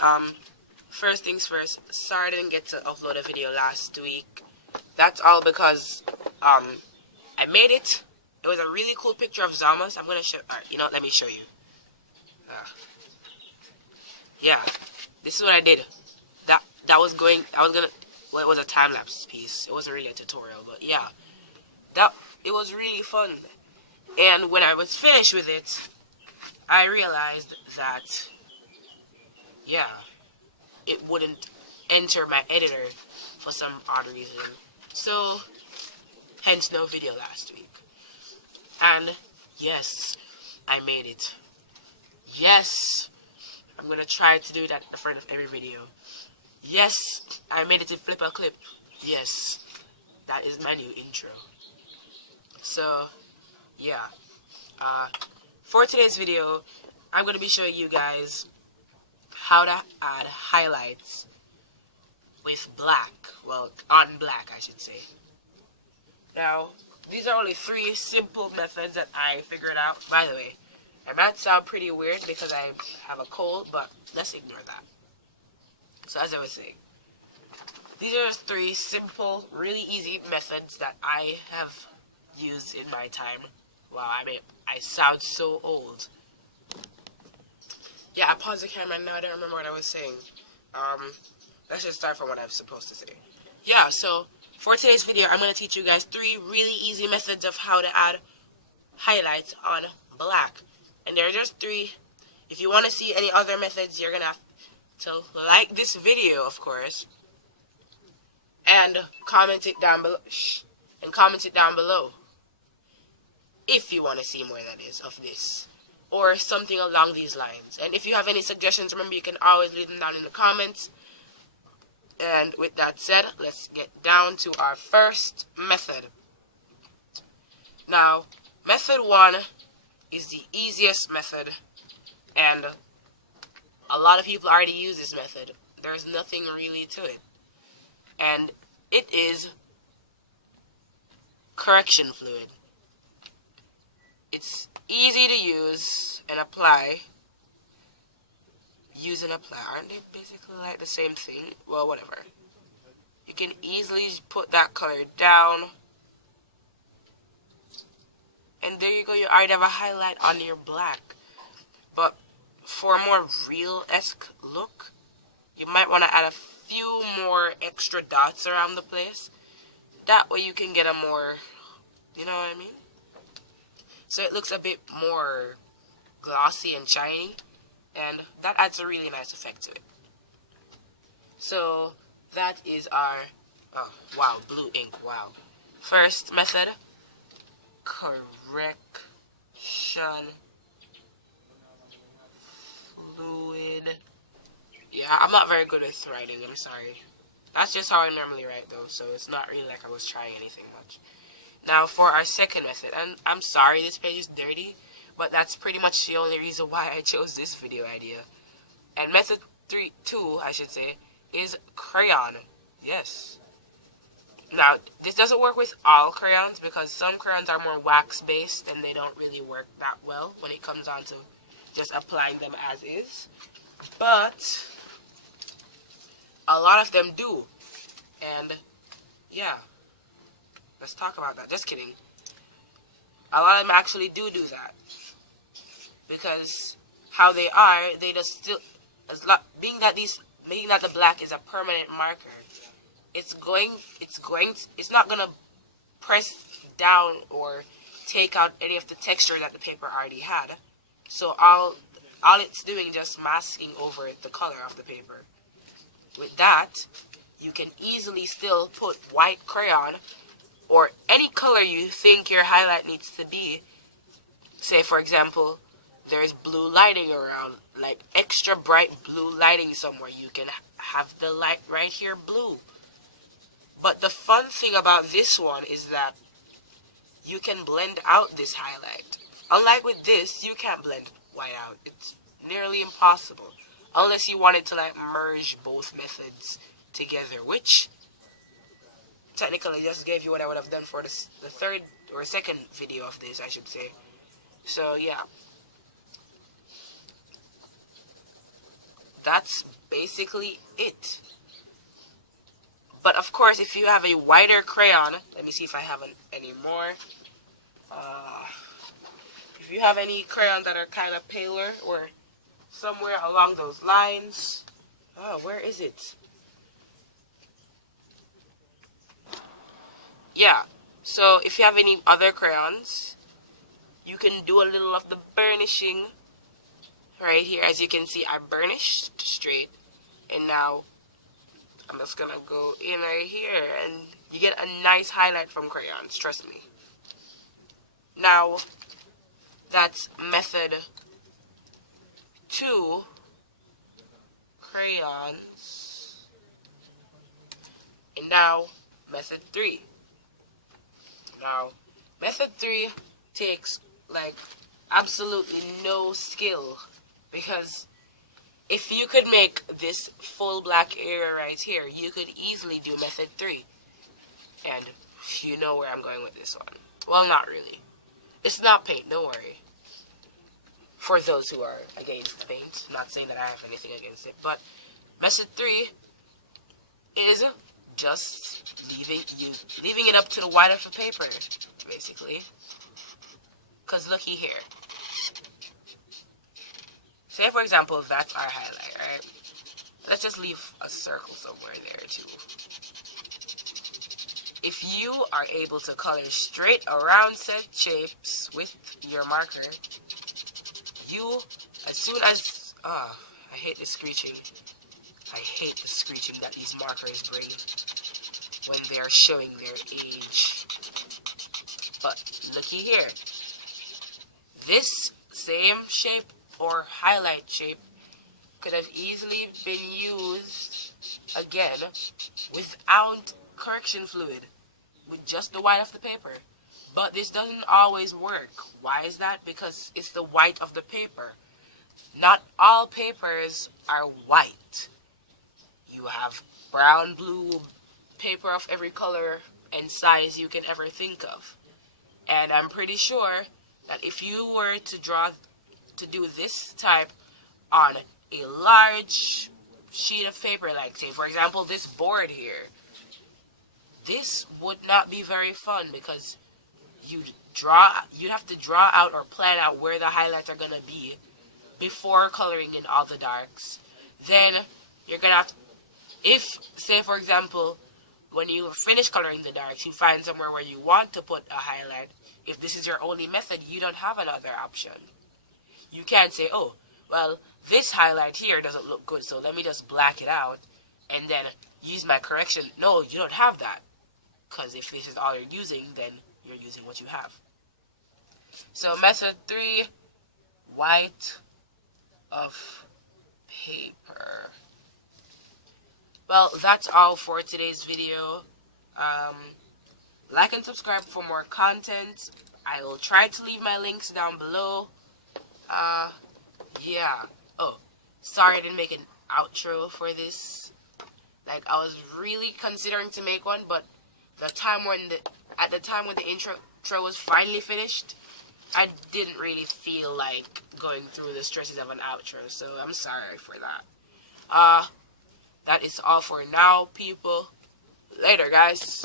guys, first things first, sorry I didn't get to upload a video last week. That's all because, I made it. It was a really cool picture of Zamas. I'm gonna show, alright, you know what, let me show you. Yeah, this is what I did. That was going, well, it was a time-lapse piece. It wasn't really a tutorial, but yeah. It was really fun. And when I was finished with it, I realized that, yeah, it wouldn't enter my editor for some odd reason. So, hence no video last week. And, yes, I made it. Yes, I'm gonna try to do that at the front of every video. Yes, I made it in FlippaClip. Yes, that is my new intro. So, yeah. For today's video, I'm going to be showing you guys how to add highlights with black. Well, on black, I should say. Now, these are only 3 simple methods that I figured out. By the way, it might sound pretty weird because I have a cold, but let's ignore that. So as I was saying, these are 3 simple, really easy methods that I have used in my time. Wow, I mean, I sound so old. Yeah, I paused the camera and now I don't remember what I was saying. Let's just start from what I'm supposed to say. Yeah, so for today's video, I'm going to teach you guys 3 really easy methods of how to add highlights on black. And they're just 3. If you want to see any other methods, you're going to have to like this video, of course, and comment it down below. If you want to see more, that is, of this, or something along these lines. And if you have any suggestions, remember you can always leave them down in the comments. And with that said, let's get down to our first method. Now, method 1 is the easiest method, and a lot of people already use this method. There's nothing really to it. And it is correction fluid. It's easy to use and apply. Use and apply. Aren't they basically like the same thing? Well, whatever. You can easily put that color down. And there you go. You already have a highlight on your black. But for a more real-esque look, you might want to add a few more extra dots around the place. That way you can get a more, you know what I mean? So it looks a bit more glossy and shiny, and that adds a really nice effect to it. So that is our, oh wow, blue ink, wow. First method, correction fluid. Yeah, I'm not very good at writing, I'm sorry. That's just how I normally write though, so it's not really like I was trying anything much. Now for our second method, and I'm sorry this page is dirty, but that's pretty much the only reason why I chose this video idea. And method 2, I should say, is crayon. Yes. Now, this doesn't work with all crayons because some crayons are more wax based and they don't really work that well when it comes down to just applying them as is. But a lot of them do. And yeah, let's talk about that. Just kidding. A lot of them actually do that. Because how they are, they just still, being that the black is a permanent marker, it's not gonna press down or take out any of the texture that the paper already had. So all it's doing just masking over the color of the paper. With that, you can easily still put white crayon or any color you think your highlight needs to be. Say for example, there's blue lighting around, like extra bright blue lighting somewhere. You can have the light right here blue. But the fun thing about this one is that you can blend out this highlight. Unlike with this, you can't blend white out. It's nearly impossible. Unless you wanted to like merge both methods together, which technically just gave you what I would have done for the third or second video of this, I should say. So yeah. that's basically it. But of course, if you have a whiter crayon, let me see if I have any more. If you have any crayons that are kind of paler or somewhere along those lines, where is it? Yeah, so if you have any other crayons, you can do a little of the burnishing right here. As you can see, I burnished straight, and now I'm just gonna go in right here, and you get a nice highlight from crayons, trust me. Now, that's method 2, crayons. And now, method 3. Now, method 3 takes, like, absolutely no skill, because if you could make this full black area right here, you could easily do method 3. And you know where I'm going with this one. Well, not really. It's not paint, don't worry. For those who are against paint, not saying that I have anything against it, but method 3 is just leaving it up to the white of the paper, basically. Cause looky here. Say for example, that's our highlight, right? Let's just leave a circle somewhere there too. If you are able to color straight around set shapes with your marker, you, as soon as, I hate the screeching. I hate the screeching that these markers bring when they're showing their age. But looky here. This same shape or highlight shape could have easily been used again without correction fluid, with just the white of the paper. But this doesn't always work. Why is that? Because it's the white of the paper. Not all papers are white. You have brown, blue paper of every color and size you can ever think of. And I'm pretty sure that if you were to do this type on a large sheet of paper, like say for example this board here, this would not be very fun, because you'd have to draw out or plan out where the highlights are gonna be before coloring in all the darks. Then you're gonna have to, if say for example when you finish coloring the darks, you find somewhere where you want to put a highlight, if this is your only method, you don't have another option. You can't say, oh, well, this highlight here doesn't look good, so let me just black it out and then use my correction. No, you don't have that. Because if this is all you're using, then you're using what you have. So method 3, white of paper. Well, that's all for today's video. Like and subscribe for more content. I will try to leave my links down below. Yeah. Oh, sorry I didn't make an outro for this. Like, I was really considering to make one, but at the time when the intro was finally finished, I didn't really feel like going through the stresses of an outro, so I'm sorry for that. That is all for now, people. Later, guys.